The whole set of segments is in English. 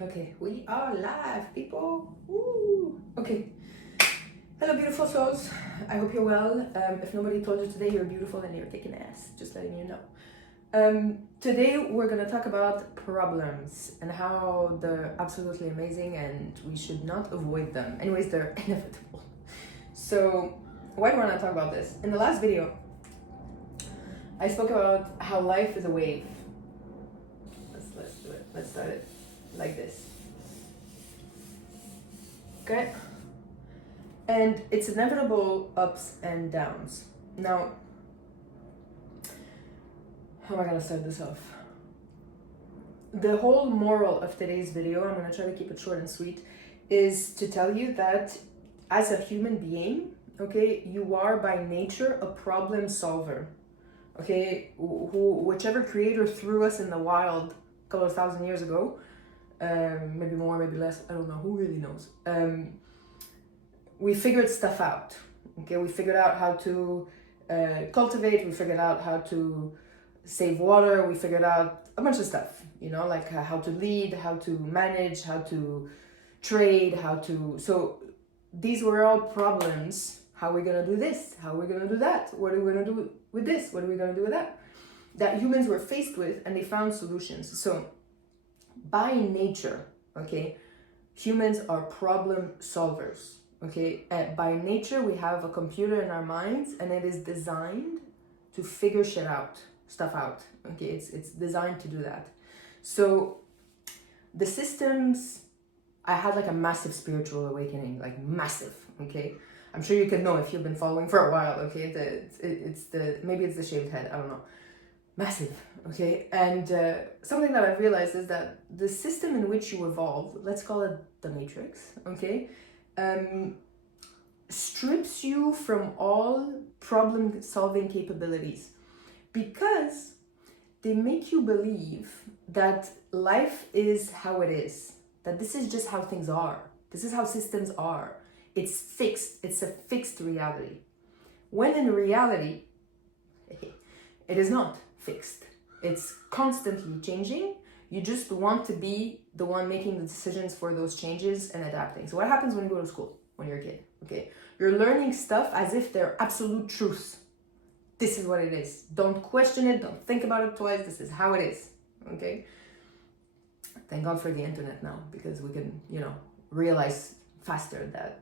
Okay, we are live, people. Woo. Okay. Hello, beautiful souls. I hope you're well. If nobody told you today you're beautiful and you're kicking ass, just letting you know. Today we're gonna talk about problems and how they're absolutely amazing and we should not avoid them. Anyways, they're inevitable. So, why do I want to talk about this? In the last video, I spoke about how life is a wave. Let's do it. Let's start it like this. Okay? And it's inevitable ups and downs. Now, how am I gonna start this off? The whole moral of today's video, I'm gonna try to keep it short and sweet, is to tell you that as a human being, okay, you are by nature a problem solver. Okay, whichever creator threw us in the wild a couple of thousand years ago, maybe more, maybe less, I don't know, who really knows. We figured stuff out. Okay, we figured out how to cultivate, we figured out how to save water, we figured out a bunch of stuff, you know, like how to lead, how to manage, how to trade, so these were all problems. How are we gonna do this? How are we gonna do that? What are we gonna do with this? What are we gonna do with that humans were faced with, and they found solutions. So by nature, okay, humans are problem solvers. Okay, by nature we have a computer in our minds, and it is designed to figure stuff out. Okay, it's designed to do that. So the systems, I had like a massive spiritual awakening, like massive. Okay, I'm sure you can know if you've been following for a while. Okay, maybe it's the shaved head, I don't know. Massive. Okay, and something that I've realized is that the system in which you evolve, let's call it the matrix, okay, strips you from all problem solving capabilities, because they make you believe that life is how it is, that this is just how things are, this is how systems are, it's fixed, it's a fixed reality, when in reality it is not fixed, it's constantly changing. You just want to be the one making the decisions for those changes and adapting. So what happens when you go to school when you're a kid? Okay, you're learning stuff as if they're absolute truths. This is what it is. Don't question it, don't think about it twice, this is how it is. Okay, thank God for the internet now, because we can, you know, realize faster that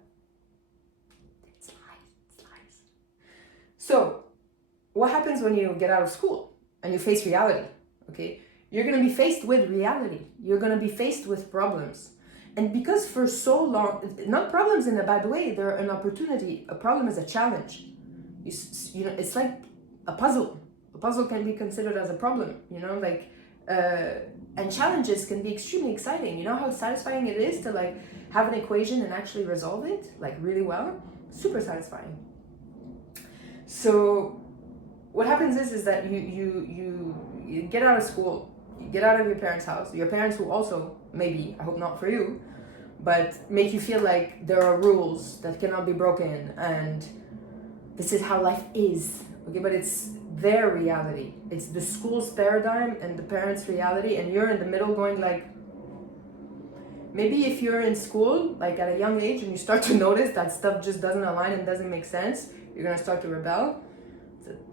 it's lies. So what happens when you get out of school and you face reality? Okay, you're going to be faced with reality, you're going to be faced with problems. And because for so long, not problems in a bad way, they're an opportunity. A problem is a challenge. You know, it's like a puzzle. A puzzle can be considered as a problem, you know, like, and challenges can be extremely exciting. You know how satisfying it is to like have an equation and actually resolve it like really well? Super satisfying. So what happens is that you get out of school, you get out of your parents' house, your parents who also, maybe, I hope not for you, but make you feel like there are rules that cannot be broken and this is how life is. Okay, but it's their reality. It's the school's paradigm and the parents' reality, and you're in the middle going like, maybe if you're in school, like at a young age, and you start to notice that stuff just doesn't align and doesn't make sense, you're gonna start to rebel.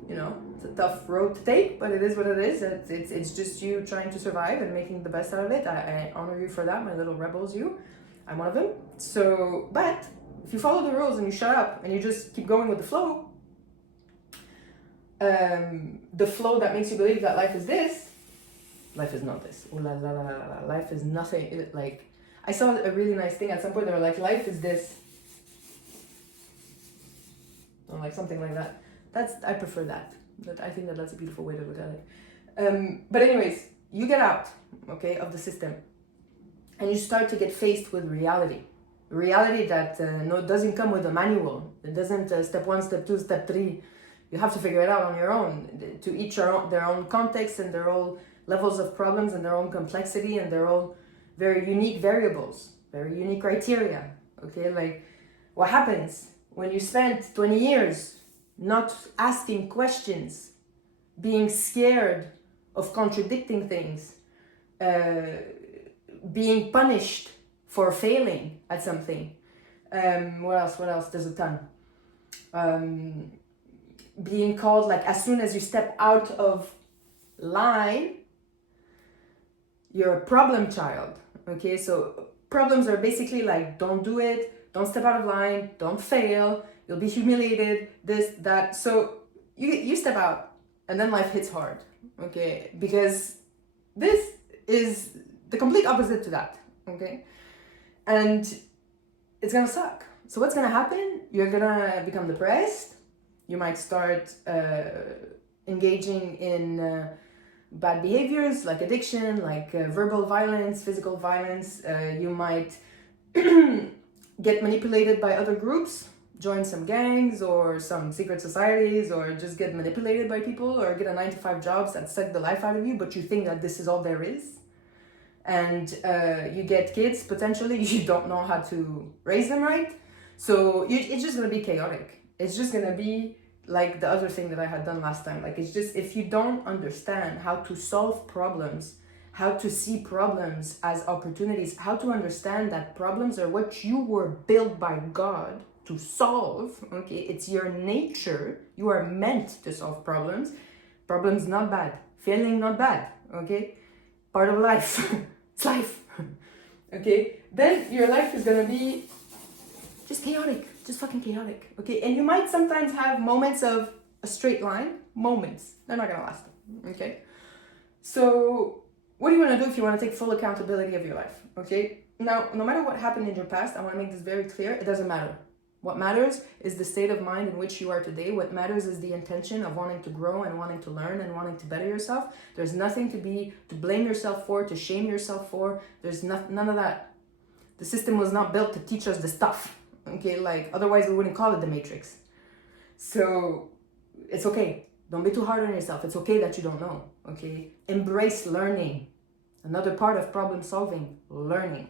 You know, it's a tough road to take, but it is what it is. It's just you trying to survive and making the best out of it. I honor you for that, my little rebels, you. I'm one of them. So, but if you follow the rules and you shut up and you just keep going with the flow that makes you believe that life is this, life is not this. Oh la la la la la. Life is nothing. Like, I saw a really nice thing at some point. They were like, life is this, or like something like that. I prefer that. I think that's a beautiful way to look at it. But anyways, you get out, okay, of the system, and you start to get faced with reality. Reality that doesn't come with a manual. It doesn't step 1, step 2, step 3. You have to figure it out on your own. To each their own context and their own levels of problems and their own complexity and their own very unique variables, very unique criteria. Okay, like what happens when you spend 20 years not asking questions, being scared of contradicting things, being punished for failing at something. What else? There's a ton. Being called, like, as soon as you step out of line, you're a problem child. Okay, so problems are basically like, don't do it, don't step out of line, don't fail, you'll be humiliated, this, that. So you step out, and then life hits hard. Okay, because this is the complete opposite to that. Okay, and it's gonna suck. So what's gonna happen? You're gonna become depressed. You might start engaging in bad behaviors like addiction, like verbal violence, physical violence. You might get manipulated by other groups, join some gangs or some secret societies, or just get manipulated by people, or get a 9-to-5 jobs that suck the life out of you, but you think that this is all there is. And you get kids, potentially, you don't know how to raise them right. So it's just gonna be chaotic. It's just gonna be like the other thing that I had done last time. Like, it's just, if you don't understand how to solve problems, how to see problems as opportunities, how to understand that problems are what you were built by God to solve, okay? It's your nature. You are meant to solve problems. Problems not bad. Failing not bad, okay? Part of life. It's life. Okay? Then your life is gonna be just chaotic, just fucking chaotic, okay? And you might sometimes have moments of a straight line, moments. They're not gonna last, okay? So what do you wanna do if you wanna take full accountability of your life, okay? Now, no matter what happened in your past, I wanna make this very clear, it doesn't matter. What matters is the state of mind in which you are today. What matters is the intention of wanting to grow and wanting to learn and wanting to better yourself. There's nothing to blame yourself for, to shame yourself for. There's none of that. The system was not built to teach us the stuff. Okay, like, otherwise we wouldn't call it the Matrix. So it's okay. Don't be too hard on yourself. It's okay that you don't know. Okay, embrace learning. Another part of problem solving, learning.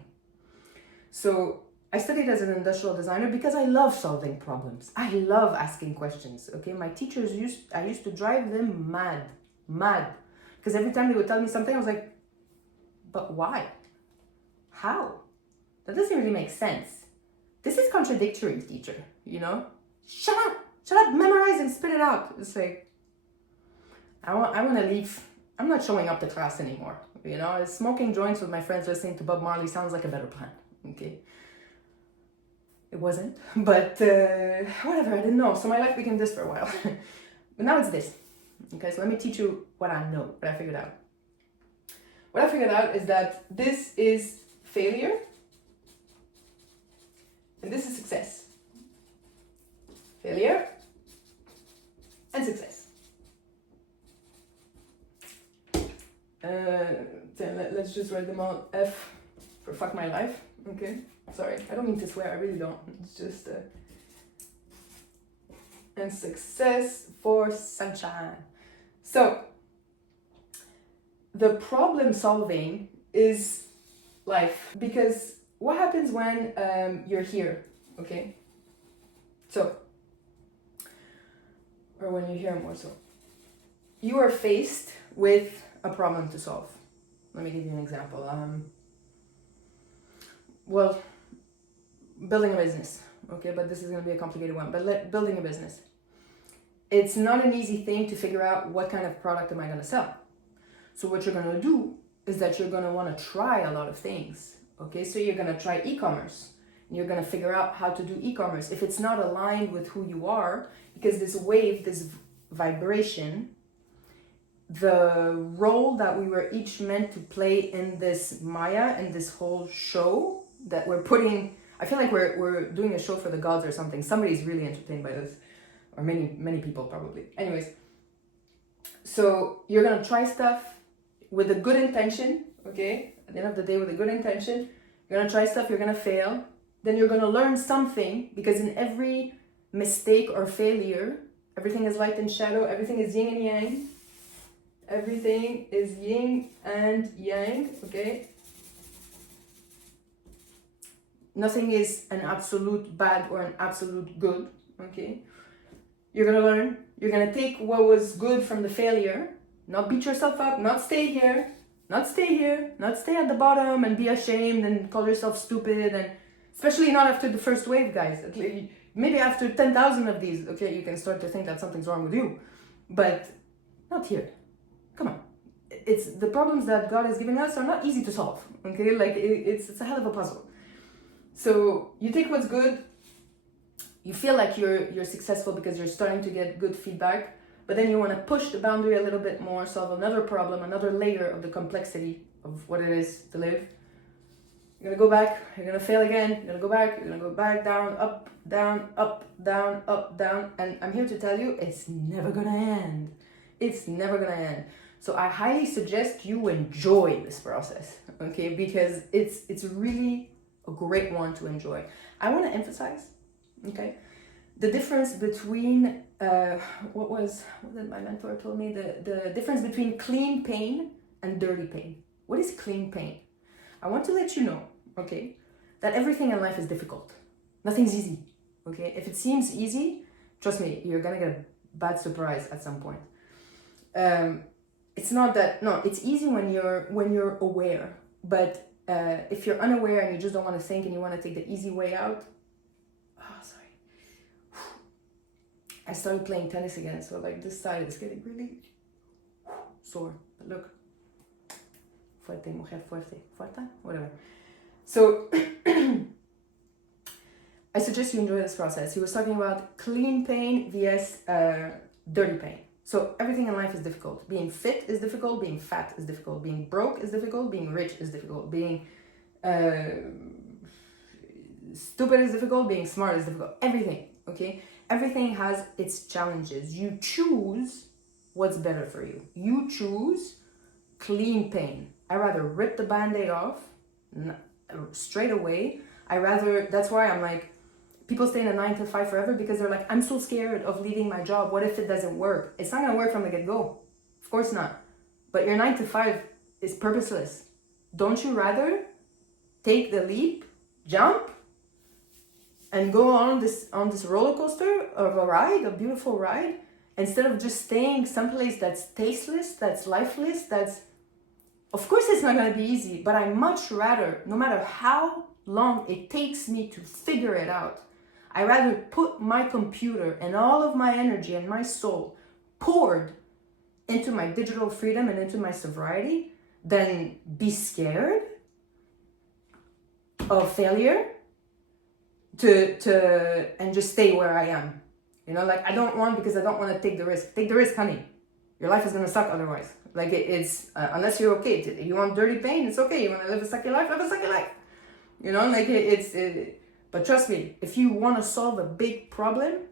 So I studied as an industrial designer because I love solving problems. I love asking questions. Okay, my teachers I used to drive them mad, because every time they would tell me something, I was like, but why? How? That doesn't really make sense. This is contradictory, teacher, you know? Shut up, memorize and spit it out. It's like, I want to leave. I'm not showing up to class anymore, you know? Smoking joints with my friends listening to Bob Marley sounds like a better plan, okay? It wasn't, but whatever, I didn't know. So my life became this for a while. But now it's this, okay? So let me teach you what I know, what I figured out. What I figured out is that this is failure, and this is success. Failure and success. Let's just write them all. F for fuck my life. Okay, sorry, I don't mean to swear, I really don't. It's just and success for sunshine. So the problem solving is life, because what happens when you're here, okay? So, or when you're here more so, you are faced with a problem to solve. Let me give you an example. Well, building a business, okay? But this is going to be a complicated one. But building a business, it's not an easy thing to figure out what kind of product am I going to sell. So what you're going to do is that you're going to want to try a lot of things. Okay, so you're going to try e-commerce. You're going to figure out how to do e-commerce. If it's not aligned with who you are, because this wave, this vibration, the role that we were each meant to play in this Maya and this whole show that we're putting, I feel like we're doing a show for the gods or something. Somebody's really entertained by this, or many people probably. Anyways, so you're going to try stuff with a good intention, okay? At the end of the day, with a good intention, you're gonna try stuff, you're gonna fail, then you're gonna learn something, because in every mistake or failure, everything is light and shadow, everything is yin and yang. Everything is yin and yang, okay? Nothing is an absolute bad or an absolute good, okay? You're gonna learn, you're gonna take what was good from the failure, not beat yourself up, not stay here, Not stay here, not stay at the bottom and be ashamed and call yourself stupid, and especially not after the first wave, guys. Maybe after 10,000 of these, okay, you can start to think that something's wrong with you, but not here. Come on. It's the problems that God is giving us are not easy to solve, okay? Like it's a hell of a puzzle. So you take what's good, you feel like you're successful because you're starting to get good feedback, but then you want to push the boundary a little bit more, solve another problem, another layer of the complexity of what it is to live. You're gonna go back, you're gonna fail again, you're gonna go back, you're gonna go back, down, up, down, up, down, up, down. And I'm here to tell you, it's never gonna end. It's never gonna end. So I highly suggest you enjoy this process, okay? Because it's really a great one to enjoy. I wanna emphasize, okay, the difference between, what did my mentor told me? The difference between clean pain and dirty pain. What is clean pain? I want to let you know, okay, that everything in life is difficult. Nothing's easy, okay? If it seems easy, trust me, you're gonna get a bad surprise at some point. It's not that, no, it's easy when you're aware, but if you're unaware and you just don't want to think and you want to take the easy way out, I started playing tennis again, so like this side is getting really sore. But look, fuerte, mujer fuerte, fuerte, whatever. So I suggest you enjoy this process. He was talking about clean pain vs dirty pain. So everything in life is difficult. Being fit is difficult, being fat is difficult, being broke is difficult, being rich is difficult, being stupid is difficult, being smart is difficult. Everything, okay? Everything has its challenges. You choose what's better for you. You choose clean pain. I rather rip the Band-Aid off straight away. That's why I'm like, people stay in a 9 to 5 forever because they're like, I'm so scared of leaving my job. What if it doesn't work? It's not gonna work from the get-go. Of course not. But your 9 to 5 is purposeless. Don't you rather take the leap, jump, and go on this roller coaster of a ride, a beautiful ride, instead of just staying someplace that's tasteless, that's lifeless, of course it's not gonna be easy, but I much rather, no matter how long it takes me to figure it out, I rather put my computer and all of my energy and my soul poured into my digital freedom and into my sobriety than be scared of failure and just stay where I am. You know, like I don't want to take the risk. Take the risk, honey. Your life is gonna suck otherwise. Like it's unless you're okay. You want dirty pain, it's okay. You want to live a sucky life, live a sucky life. You know, like but trust me, if you want to solve a big problem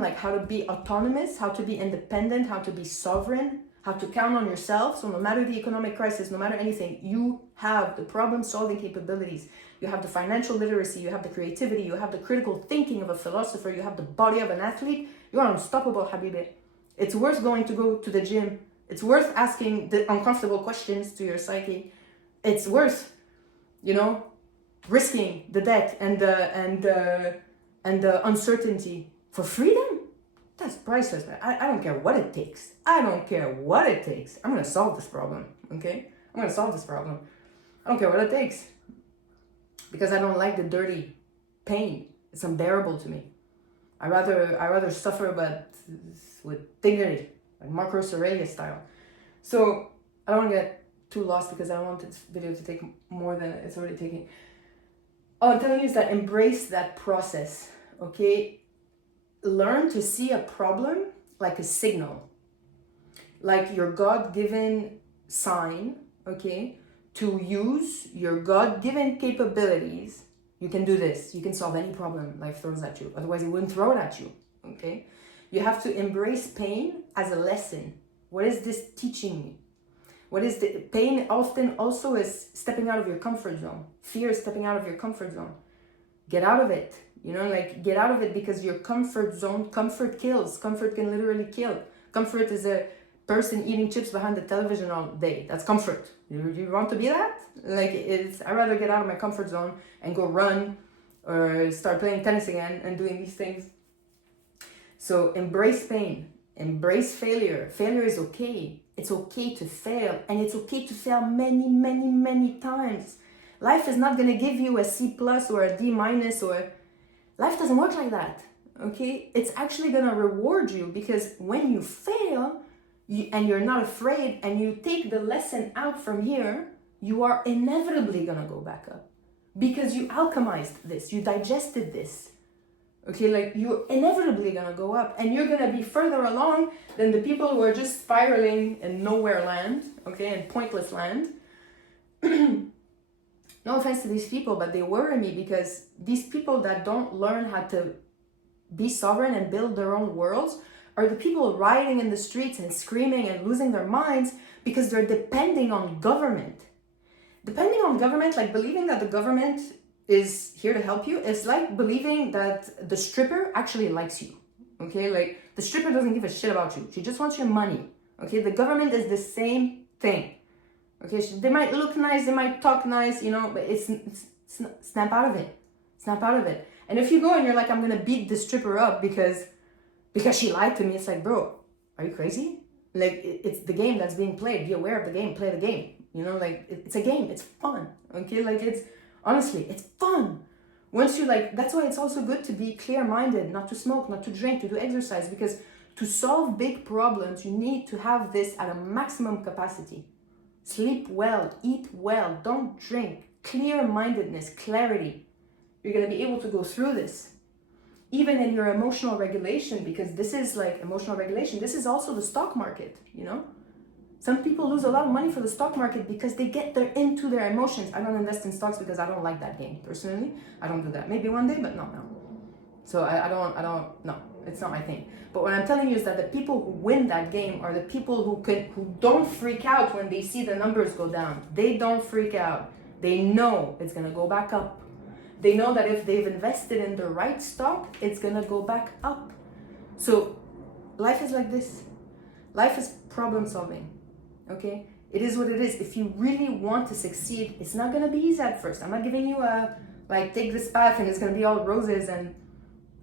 like how to be autonomous, how to be independent, how to be sovereign, how to count on yourself. So no matter the economic crisis, no matter anything, you have the problem-solving capabilities. You have the financial literacy, you have the creativity, you have the critical thinking of a philosopher, you have the body of an athlete. You are unstoppable, Habibi. It's worth going to go to the gym. It's worth asking the uncomfortable questions to your psyche. It's worth, risking the debt and the uncertainty for freedom. That's priceless, man. I don't care what it takes. I'm gonna solve this problem, okay? I'm gonna solve this problem. I don't care what it takes. Because I don't like the dirty pain. It's unbearable to me. I rather suffer, but with dignity, like Marcos Aurelius style. So I don't want to get too lost because I don't want this video to take more than it's already taking. All I'm telling you is that embrace that process, okay? Learn to see a problem like a signal, like your God-given sign, okay? To use your God-given capabilities. You can do this. You can solve any problem life throws at you. Otherwise, it wouldn't throw it at you, okay? You have to embrace pain as a lesson. What is this teaching me? What is the pain often also is stepping out of your comfort zone. Fear is stepping out of your comfort zone. Get out of it. Get out of it because your comfort zone, comfort kills. Comfort can literally kill. Comfort is a person eating chips behind the television all day. That's comfort. You want to be that? I'd rather get out of my comfort zone and go run or start playing tennis again and doing these things. So embrace pain. Embrace failure. Failure is okay. It's okay to fail, and it's okay to fail many, many, many times. Life is not going to give you a C plus or a D minus, or life doesn't work like that. Okay, it's actually going to reward you, because when you fail and you're not afraid and you take the lesson out from here, you are inevitably going to go back up, because you alchemized this, you digested this. Okay, like you're inevitably gonna go up, and you're gonna be further along than the people who are just spiraling in nowhere land, okay, in pointless land. No offense to these people, but they worry me, because these people that don't learn how to be sovereign and build their own worlds are the people rioting in the streets and screaming and losing their minds because they're depending on government. Depending on government, like believing that the government is here to help you, is like believing that the stripper actually likes you. Okay, like the stripper doesn't give a shit about you. She just wants your money. Okay, the government is the same thing. Okay, they might look nice, they might talk nice, you know, but it's snap out of it. Snap out of it. And if you go and you're like, I'm gonna beat the stripper up because she lied to me, it's like, bro, are you crazy? Like, it's the game that's being played. Be aware of the game, play the game. You know, like it's a game, it's fun. Okay, like honestly, it's fun. Once you like, that's why it's also good to be clear-minded, not to smoke, not to drink, to do exercise, because to solve big problems, you need to have this at a maximum capacity. Sleep well, eat well, don't drink. Clear-mindedness, clarity. You're gonna be able to go through this. Even in your emotional regulation, because this is like emotional regulation, this is also the stock market, you know? Some people lose a lot of money for the stock market because they get into their emotions. I don't invest in stocks because I don't like that game. Personally, I don't do that. Maybe one day, but no. So I don't, no, it's not my thing. But what I'm telling you is that the people who win that game are the people who don't freak out when they see the numbers go down. They don't freak out. They know it's gonna go back up. They know that if they've invested in the right stock, it's gonna go back up. So life is like this. Life is problem solving. Okay, it is what it is. If you really want to succeed, it's not gonna be easy at first. I'm not giving you a like take this path and it's gonna be all roses and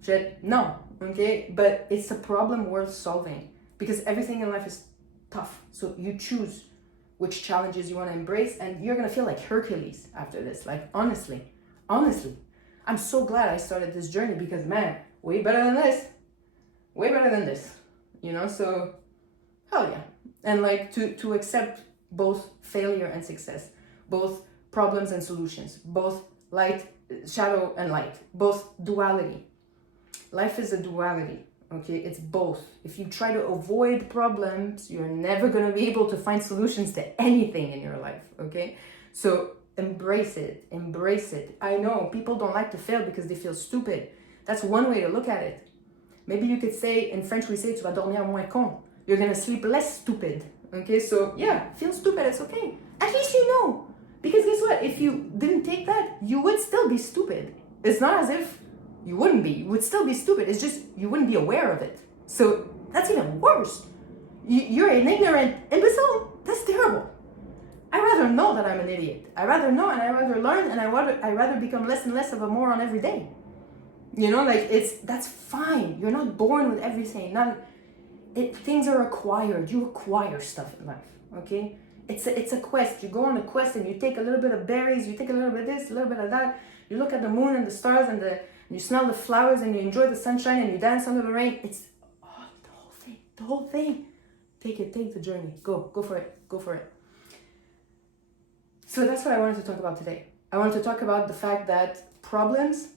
shit. No, okay, but it's a problem worth solving, because everything in life is tough. So you choose which challenges you want to embrace, and you're gonna feel like Hercules after this. Like honestly, I'm so glad I started this journey, because man, way better than this, you know. So hell yeah. And like to accept both failure and success, both problems and solutions, both light, shadow and light, both duality. Life is a duality, okay? It's both. If you try to avoid problems, you're never going to be able to find solutions to anything in your life, okay? So embrace it. I know people don't like to fail because they feel stupid. That's one way to look at it. Maybe you could say, in French we say, tu vas dormir moins con. You're gonna sleep less stupid. Okay, so yeah, feel stupid, it's okay. At least you know. Because guess what? If you didn't take that, you would still be stupid. It's not as if you wouldn't be. You would still be stupid. It's just you wouldn't be aware of it. So that's even worse. You're an ignorant imbecile. That's terrible. I'd rather know that I'm an idiot. I'd rather know, and I'd rather learn, and I'd rather become less and less of a moron every day. You know, like that's fine. You're not born with everything. Things are acquired. You acquire stuff in life, okay? It's a quest. You go on a quest and you take a little bit of berries, you take a little bit of this, a little bit of that. You look at the moon and the stars and you smell the flowers and you enjoy the sunshine and you dance under the rain. It's the whole thing. Take the journey. Go for it. So that's what I wanted to talk about today. I wanted to talk about the fact that problems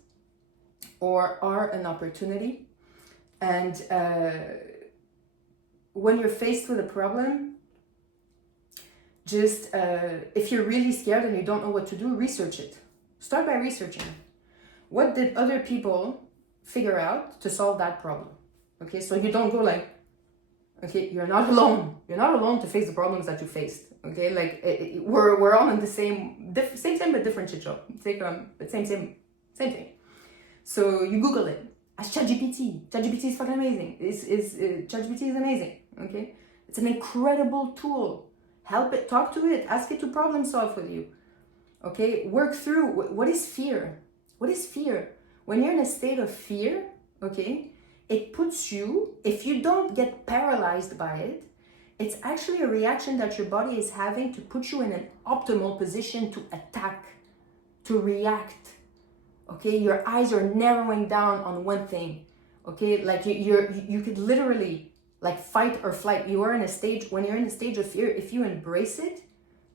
are an opportunity, and when you're faced with a problem, just if you're really scared and you don't know what to do, research it. Start by researching. What did other people figure out to solve that problem? Okay, so you don't go like, okay, you're not alone. You're not alone to face the problems that you faced. Okay, like we're all in the same but different shit show. But same thing. So you Google it. Ask ChatGPT. ChatGPT is fucking amazing. ChatGPT is amazing. Okay, it's an incredible tool. Help it, talk to it, ask it to problem solve with you. Okay, work through what is fear. What is fear? When you're in a state of fear, okay, it puts you, if you don't get paralyzed by it, it's actually a reaction that your body is having to put you in an optimal position to attack, to react. Okay, your eyes are narrowing down on one thing. Okay, like you could literally like fight or flight. You are in a stage, when you're in a stage of fear, if you embrace it,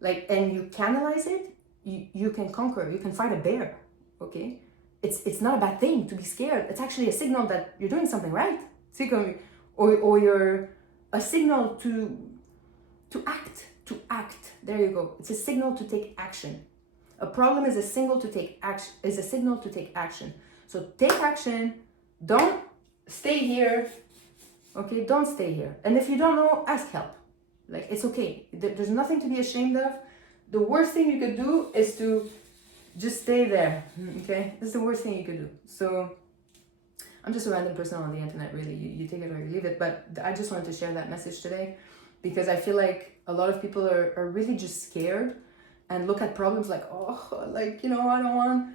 like, and you canalize it, you can conquer, you can fight a bear. Okay, it's not a bad thing to be scared. It's actually a signal that you're doing something right. Or you're a signal to act. There you go. It's a signal to take action. A problem is a signal to take action. So take action. Don't stay here. Okay, don't stay here. And if you don't know, ask help. Like, it's okay. There's nothing to be ashamed of. The worst thing you could do is to just stay there. Okay, this is the worst thing you could do. So I'm just a random person on the internet, really. You take it or you leave it. But I just wanted to share that message today, because I feel like a lot of people are really just scared and look at problems like, oh, like, I don't want.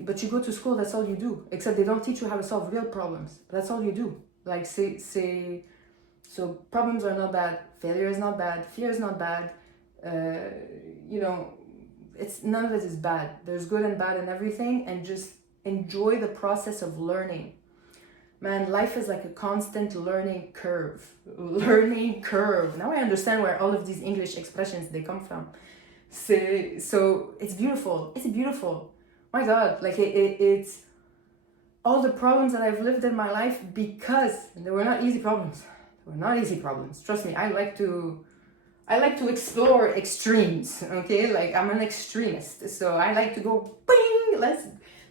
But you go to school, that's all you do. Except they don't teach you how to solve real problems. That's all you do. Like, so problems are not bad. Failure is not bad. Fear is not bad. It's none of it is bad. There's good and bad in everything, and just enjoy the process of learning. Man, life is like a constant learning curve. Now I understand where all of these English expressions, they come from. So it's beautiful. It's beautiful. My God, like it's all the problems that I've lived in my life, because they were not easy problems. They were not easy problems. Trust me, I like to explore extremes. Okay, like I'm an extremist, so I like to go bing.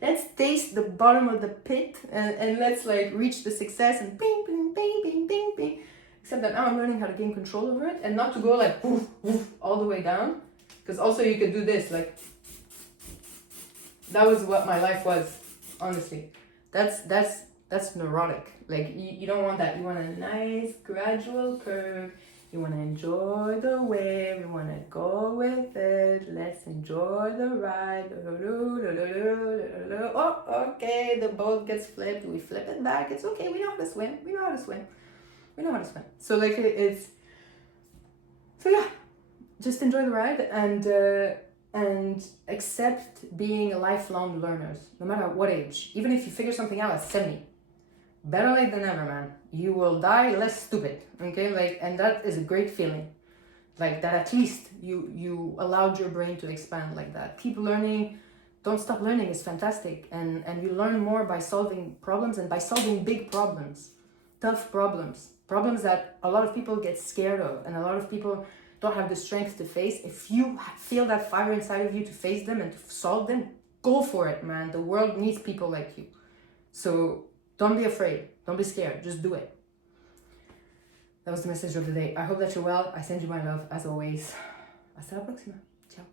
Let's taste the bottom of the pit, and let's like reach the success and bing bing bing bing bing bing. Except that now I'm learning how to gain control over it and not to go like woof, woof, all the way down. Because also you could do this, like, that was what my life was, honestly. That's neurotic. Like, you don't want that. You want a nice gradual curve. You want to enjoy the wave. You want to go with it. Let's enjoy the ride. Oh, okay, the boat gets flipped. We flip it back. It's okay. We know how to swim. So like so yeah. Just enjoy the ride and accept being a lifelong learners, no matter what age. Even if you figure something out at 70, better late than never, man. You will die less stupid, okay? Like, and that is a great feeling. Like that, at least you allowed your brain to expand like that. Keep learning. Don't stop learning. It's fantastic, and you learn more by solving problems, and by solving big problems, tough problems that a lot of people get scared of, and a lot of people don't have the strength to face. If you feel that fire inside of you to face them and to solve them, go for it, man. The world needs people like you. So don't be afraid. Don't be scared. Just do it. That was the message of the day. I hope that you're well. I send you my love as always. Hasta la próxima. Ciao.